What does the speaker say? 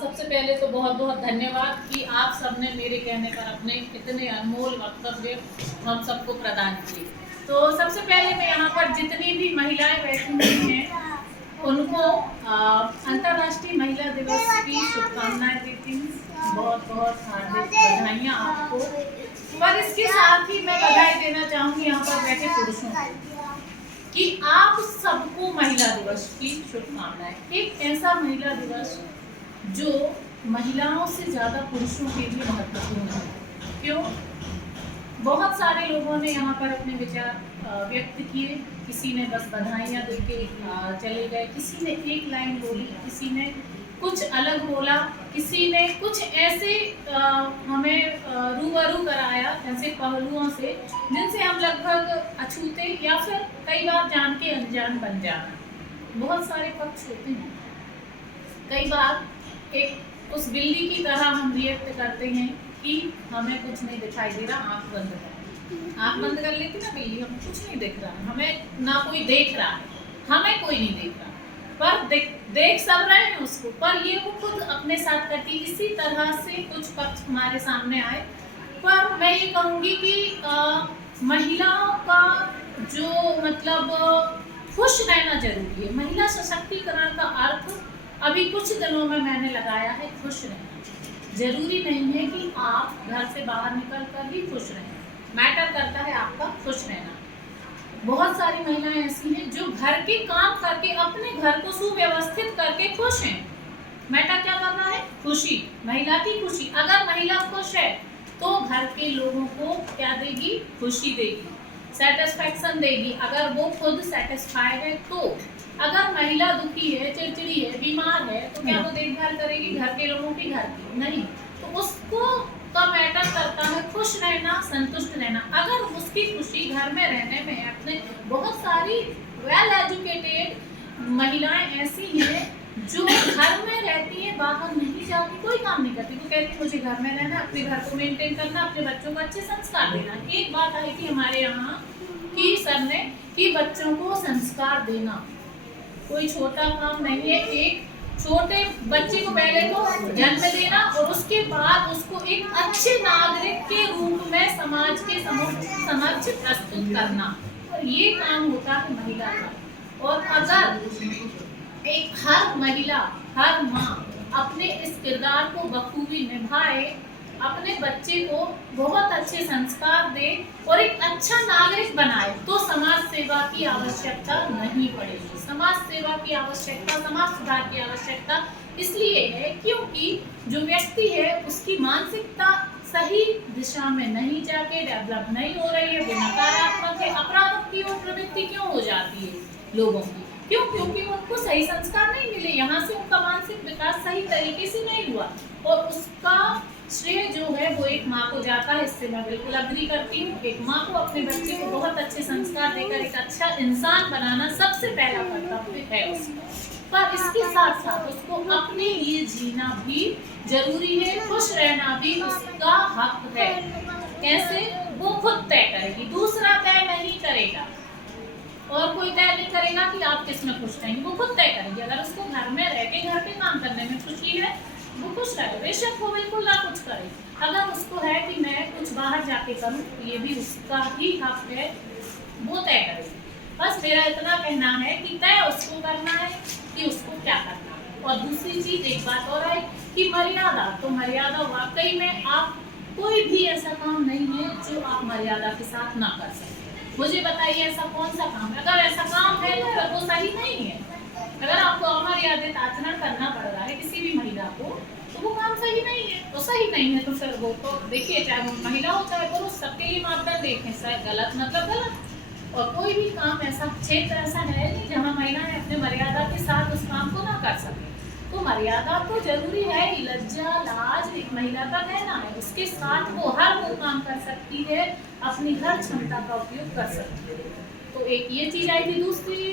सबसे पहले तो बहुत बहुत धन्यवाद कि आप सबने मेरे कहने पर अपने इतने अनमोल वक्तव्य हम सबको प्रदान किए। तो सबसे पहले मैं यहाँ पर जितनी भी महिलाएं बैठी हुई हैं उनको अंतर्राष्ट्रीय महिला दिवस की शुभकामनाएं देती हूँ। बहुत बहुत हार्दिक बधाइयाँ आपको। पर इसके साथ ही मैं बधाई देना चाहूँगी यहाँ पर बैठे पुरुषों को कि आप सबको महिला दिवस की शुभकामनाएं। एक ऐसा महिला दिवस जो महिलाओं से ज़्यादा पुरुषों के लिए महत्वपूर्ण है। क्यों? बहुत सारे लोगों ने यहाँ पर अपने विचार व्यक्त किए। किसी ने बस बधाइयाँ देके चले गए, किसी ने एक लाइन बोली, किसी ने कुछ अलग बोला, किसी ने कुछ ऐसे हमें रूबरू कराया ऐसे पहलुओं से जिनसे हम लगभग अछूते या फिर कई बार जान के अनजान बन जाना। बहुत सारे पक्ष होते हैं। कई बार एक उस बिल्ली की तरह हम रिएक्ट करते हैं कि हमें कुछ नहीं दिखाई दे रहा, आँख बंद कर, आँख बंद कर लेती ना बिल्ली, हमें कुछ नहीं दिख रहा, हमें ना कोई देख रहा है, हमें कोई नहीं देख रहा, पर देख सब रहे हैं उसको, पर ये वो खुद अपने साथ करती। इसी तरह से कुछ पक्ष हमारे सामने आए। पर मैं ये कहूँगी कि महिलाओं का जो मतलब खुश रहना जरूरी है। महिला सशक्तिकरण का अर्थ अभी कुछ दिनों में मैंने लगाया है खुश रहना। जरूरी नहीं है कि आप घर से बाहर निकल कर ही खुश रहें, मैटर करता है आपका खुश रहना। बहुत सारी महिलाएं ऐसी हैं जो घर के काम करके अपने घर को सुव्यवस्थित करके खुश हैं। मैटर क्या कर रहा है? खुशी, महिला की खुशी। अगर महिला खुश है तो घर के लोगों को क्या देगी? खुशी देगी, सेटिस्फैक्शन देगी। अगर वो खुद सेटिस्फाइड है तो। अगर महिला दुखी है, चिड़चिड़ी है, बीमार है तो क्या वो देखभाल करेगी घर के लोगों की? घर की नहीं। तो उसको का मैटर करता है खुश रहना, संतुष्ट रहना। अगर उसकी खुशी घर में रहने में है, अपने बहुत सारी वेल एजुकेटेड महिलाएं ऐसी हैं जो घर में रहती है, बाहर नहीं जाती, कोई काम नहीं करती। वो कहती है मुझे घर में रहना, अपने घर को मेंटेन करना, अपने बच्चों को अच्छे संस्कार देना। एक बात आई थी हमारे यहाँ की सर ने कि बच्चों को संस्कार देना कोई छोटा काम नहीं है। एक छोटे बच्चे को पहले तो जन्म देना और उसके बाद उसको एक अच्छे नागरिक के रूप में समाज के समक्ष प्रस्तुत करना, और ये काम होता है महिला का। और अगर एक हर महिला, हर माँ अपने इस किरदार को बखूबी निभाए, अपने बच्चे को बहुत अच्छे संस्कार दे और एक अच्छा नागरिक बनाए, तो समाज सेवा की आवश्यकता नहीं पड़ेगी। समाज सेवा की आवश्यकता, समाज सुधार की आवश्यकता इसलिए है क्योंकि जो व्यक्ति है उसकी मानसिकता सही दिशा में नहीं जाके डेवलप नहीं हो रही है, वो नकारात्मक है। अपराध की ओर प्रवृत्ति क्यों हो जाती है लोगों की? क्यों? क्योंकि उनको सही संस्कार नहीं मिले, यहाँ से उनका मानसिक विकास सही तरीके से नहीं हुआ, और उसका श्रेय जो है वो एक माँ को जाता है। इससे मैं बिल्कुल अग्री करती हूँ। एक माँ को अपने बच्चे को बहुत अच्छे संस्कार देकर एक अच्छा इंसान बनाना सबसे पहला कर्तव्य है उसका। पर इसके साथ साथ उसको अपने लिए जीना भी जरूरी है, खुश रहना भी उसका हक है। कैसे? वो खुद तय करेगी, दूसरा तय नहीं करेगा, और कोई तय नहीं करेगा कि आप किसमें खुश रहेंगे। वो खुद तय करेगी। अगर उसको घर में रह के घर के काम करने में खुशी है, वो खुश रहे, बेशक वो बिल्कुल ना कुछ करे। अगर उसको है कि मैं कुछ बाहर जाके करूँ, तो ये भी उसका ही हक है, वो तय करेगी। बस मेरा इतना कहना है कि तय उसको करना है कि उसको क्या करना है। और दूसरी चीज एक बात और है कि मर्यादा, तो मर्यादा वाकई में आप कोई भी ऐसा काम नहीं है जो आप मर्यादा के साथ ना कर सकते। मुझे बताइए ऐसा कौन सा काम है? अगर ऐसा काम है तो फिर वो सही नहीं है। अगर आपको अमर्यादित आचरण करना पड़ रहा है किसी भी महिला को, तो वो काम सही नहीं है। तो सही नहीं है तो फिर वो तो देखिए, चाहे वो महिला हो चाहे पुरुष, सबके लिए मापदंड देखें। सही गलत मतलब गलत। और कोई भी काम ऐसा क्षेत्र ऐसा है नहीं जहाँ महिलाएं अपने मर्यादा के साथ उस काम को ना कर सके। तो मर्यादा तो जरूरी है ही। लज्जा, लाज एक महिला का कहना है। उसके साथ वो हर वो काम कर सकती है, अपनी हर क्षमता का उपयोग कर सकती है। तो एक ये चीज आई थी। दूसरी